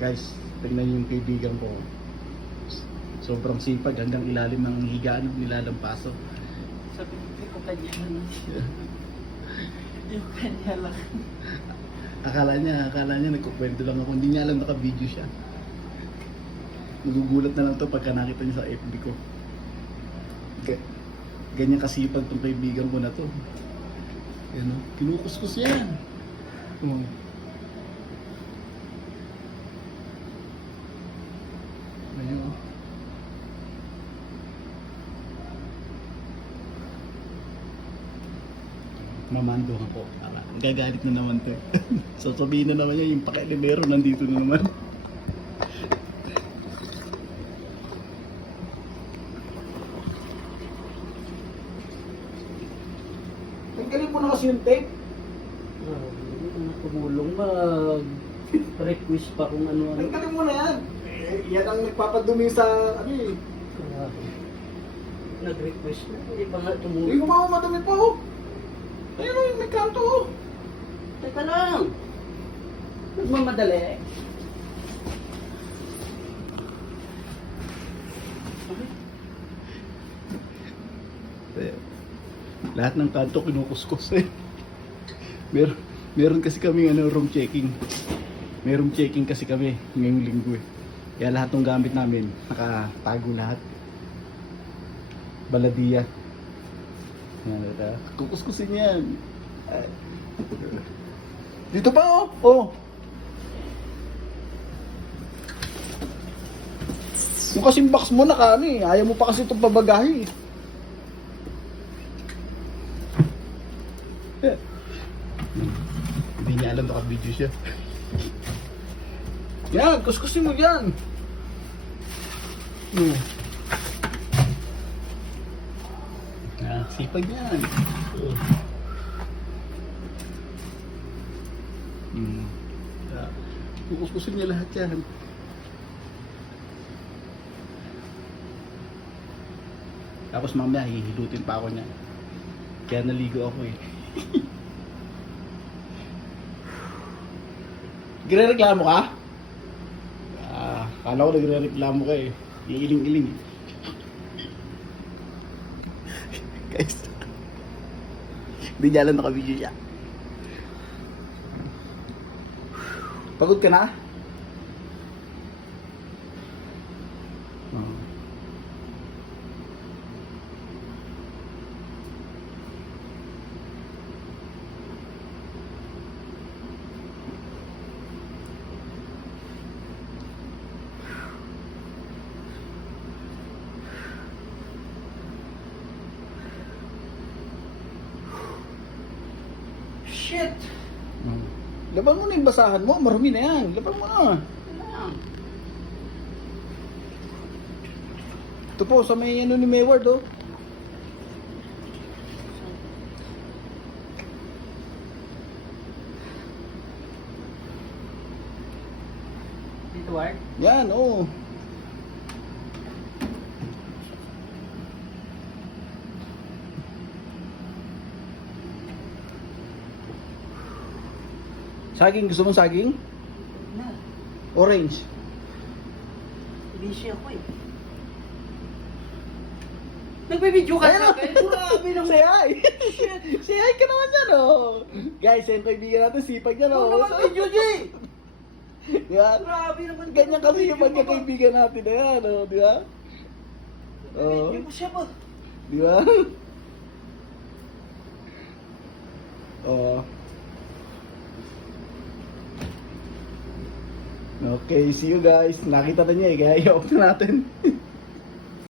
Guys, tingnan niyo yung kaibigan ko. Sobrang sipag, hanggang ilalim ng higaan nilalampaso. Sabi ko kanya lang. Yung kanya lang. Akala niya nagkukwento lang ako. Hindi niya alam naka-video siya. Nagugulat na lang to pagka nakita niya sa FB ko. Ganyan kasipag tong kaibigan ko na to. Yan o, kinukuskus yan. Ayun o. Mamando ako. Gagalit na naman to. Sasabihin na naman niya yung pakilimero nandito na naman. Tanggalin mo na kasi yung tape. Hindi ko na tumulong mag-request pa kung ano-ano. Tanggalin mo na yan. Yan ang nagpapadumi sa ano eh. Nag-request na, hindi pa nga Hindi tumulong. ko madumi pa oh. Ayun o, may kanto oh. Teka lang. Nagmamadali. Lahat ng kanto kinukuskus eh. Meron kasi kami room checking. May room checking kasi kami ngayong linggo eh. Kaya lahat ng gamit namin nakatago lahat. Baladiya. Yan, kukuskusin yan. Dito pa oh. Oh. Yung kasing box mo na kami, ayaw mo pa kasi itong pabagahe. Hindi niya alam naka-video siya. Yan, kuskusin mo yan. Sipag yan. Kukuskusin niya lahat yan. Tapos mamaya hihilutin pa ako niya. Kaya naligo ako eh. Gre-reklamo ka? Kala ko nagre-reklamo ka eh. Iiling-iling. Guys. Hindi niya alam naka-video siya. Pagod ka na? Shit! Laban mo na yung basahan mo, marumi na yan. Laban mo na. Ito po, sa may ano ni Mayward oh. Dito, Ward? Yan, oh. Saging, gusto mong saging? Na. Orange. Busy ako eh. Nagbibidyo ka sa akin? Grabe naman. Say hi! Say hi ka naman yan, oh! Guys, yan kaibigan natin, sipag yan, oh! Ano naman video niya eh? Di ba? Grabe naman. Ganyan kasi yung magkakaibigan natin na yan, oh! Di ba? Oh. Nagbibidyo mo siya ba? Di ba? Oh. Okay, see you guys. Nakita na niya eh, kaya i-off na natin.